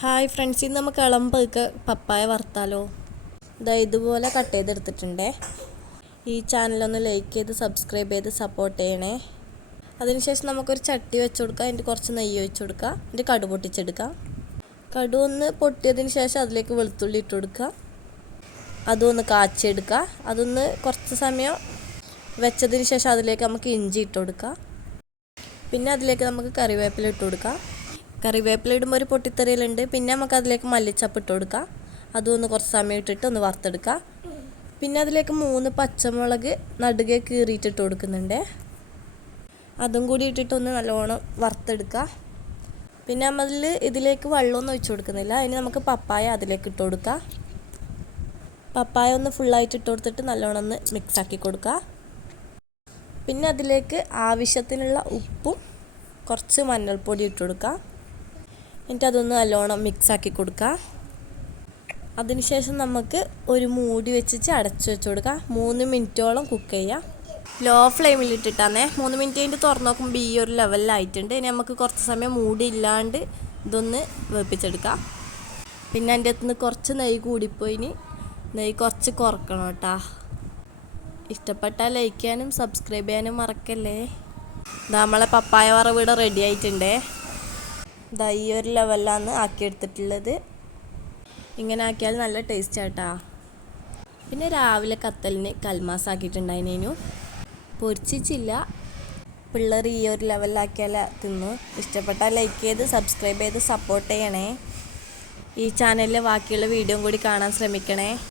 Hi friends ഇന്ന് നമുക്ക് ഇളമ്പൊക്കെ പപ്പായ വറുത്താലോ? ഇതാ ഇതുപോലെ കട്ട് ചെയ്തെടുത്തിട്ടുണ്ടേ. ഈ ചാനലൊന്ന് ലൈക്ക് ചെയ്ത് സബ്സ്ക്രൈബ് ചെയ്ത് സപ്പോർട്ട് ചെയ്യണേ. അതിനുശേഷം നമുക്കൊരു ചട്ടി വെച്ച് കൊടുക്കാം. അതിന്റെ കുറച്ച് നെയ്യ് ഒഴിച്ച് കൊടുക്കുക അതിന്റെ കടു പൊട്ടിച്ചെടുക്കാം. കടു ഒന്ന് പൊട്ടിയതിന് ശേഷം അതിലേക്ക് വെളുത്തുള്ളി ഇട്ട് കൊടുക്കുക. അതൊന്ന് കാച്ചെടുക്കുക അതൊന്ന് കുറച്ച് സമയം വെച്ചതിന് ശേഷം അതിലേക്ക് നമുക്ക് ഇഞ്ചി ഇട്ട് കൊടുക്കുക. പിന്നെ അതിലേക്ക് നമുക്ക് കറിവേപ്പില ഇട്ട് കൊടുക്കാം കറിവേപ്പില ഇടുമ്പോൾ ഒരു പൊട്ടിത്തെറിയലുണ്ട്. പിന്നെ നമുക്ക് അതിലേക്ക് മല്ലിച്ചപ്പ് ഇട്ട് കൊടുക്കാം. അതും ഒന്ന് കുറച്ച് സമയം ഇട്ടിട്ട് ഒന്ന് വറുത്തെടുക്കാം. പിന്നെ അതിലേക്ക് മൂന്ന് പച്ചമുളക് നടുകെ കീറിയിട്ടിട്ട് കൊടുക്കുന്നുണ്ട്. അതും കൂടി ഇട്ടിട്ട് ഒന്ന് നല്ലോണം വറുത്തെടുക്കുക പിന്നെ നമ്മൾ ഇതിലേക്ക് വെള്ളമൊന്നും ഒഴിച്ചു കൊടുക്കുന്നില്ല. അതിന് നമുക്ക് പപ്പായ അതിലേക്ക് ഇട്ട് കൊടുക്കാം. പപ്പായ ഒന്ന് ഫുള്ളായിട്ട് ഇട്ട് കൊടുത്തിട്ട് നല്ലോണം ഒന്ന് മിക്സാക്കി കൊടുക്കുക പിന്നെ അതിലേക്ക് ആവശ്യത്തിനുള്ള ഉപ്പും കുറച്ച് മഞ്ഞൾപ്പൊടി ഇട്ട് കൊടുക്കുക എന്നിട്ട് അതൊന്ന് നല്ലോണം മിക്സ് ആക്കി കൊടുക്കുക അതിനുശേഷം നമുക്ക് ഒരു മൂടി വെച്ചിട്ട് അടച്ചു വെച്ച് കൊടുക്കുക മൂന്ന് മിനിറ്റോളം കുക്ക് ചെയ്യുക ലോ ഫ്ലെയിമിൽ ഇട്ടിട്ടാണേ മൂന്ന് മിനിറ്റ് കഴിഞ്ഞിട്ട് തുറന്ന് നോക്കുമ്പോൾ ഈ ഒരു ലെവലിലായിട്ടുണ്ട് ഇനി നമുക്ക് കുറച്ച് സമയം മൂടി ഇല്ലാണ്ട് ഇതൊന്ന് വേപ്പിച്ചെടുക്കാം പിന്നെ എന്റെ അടുത്ത് നിന്ന് കുറച്ച് നെയ്യ് കൂടിപ്പോയിന് നെയ്യ് കുറച്ച് കുറക്കണം കേട്ടാ. ഇഷ്ടപ്പെട്ടാൽ ലൈക്ക് ചെയ്യാനും സബ്സ്ക്രൈബ് ചെയ്യാനും മറക്കല്ലേ. നമ്മളെ പപ്പായ വറവ് ഇവിടെ റെഡി ആയിട്ടുണ്ടേ. ഇതാ ഈ ഒരു ലെവലിലാണ് ആക്കിയെടുത്തിട്ടുള്ളത്. ഇങ്ങനെ ആക്കിയാൽ നല്ല ടേസ്റ്റ് ആട്ടാ. പിന്നെ രാവിലെ കത്തലിന് കൽമാസ് ആക്കിയിട്ടുണ്ടായിരുന്നു പൊരിച്ചില്ല പിള്ളേർ ഈ ഒരു ലെവലിലാക്കിയാൽ തിന്നു. ഇഷ്ടപ്പെട്ടാൽ ലൈക്ക് ചെയ്ത് സബ്സ്ക്രൈബ് ചെയ്ത് സപ്പോർട്ട് ചെയ്യണേ. ഈ ചാനലിലെ ബാക്കിയുള്ള വീഡിയോയും കൂടി കാണാൻ ശ്രമിക്കണേ.